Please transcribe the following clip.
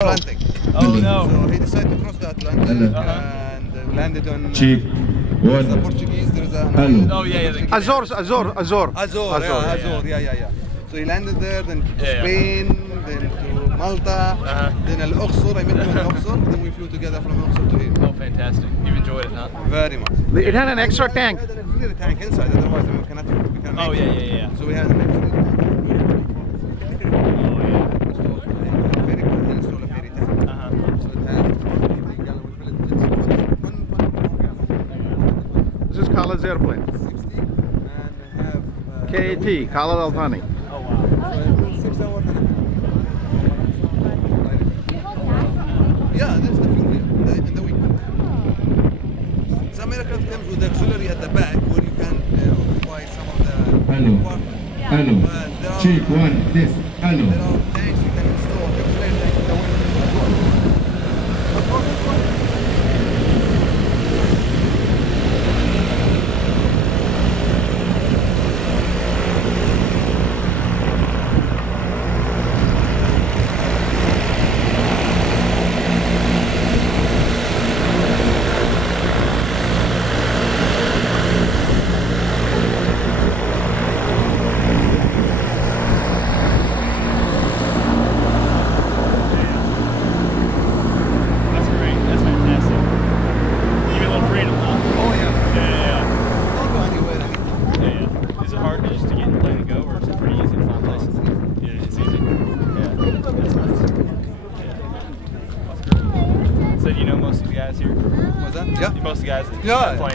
Atlantic. Oh no. So he decided to cross the Atlantic and landed on Cheap. the Portuguese. There's an island. Oh yeah, yeah. Azor. Yeah. So he landed there, then to Spain, then to Malta, then Al-Aqsa. I met him in Al-Aqsa. Then we flew together from Al-Aqsa to here. Oh, fantastic. You've enjoyed it, huh? Very much. It had an extra tank. We had a tank inside, otherwise we cannot make it. Oh yeah. So we had an extra tank. Very good. Then install a ferry tank. So it has 15 gallon. We fill it. This is Khaled's airplane. 60 and have KAT, Khalid Al-Thani. Oh wow. 6 hours and a half. Yeah, there's the fuel here in the week. Some aircraft comes with auxiliary at the back where you can occupy some of the compartments. Cheap one. This. There are tanks you can install, the flare tank in the window. So you know most of the guys here? What's that? Yeah. Most of the guys that Yeah. fly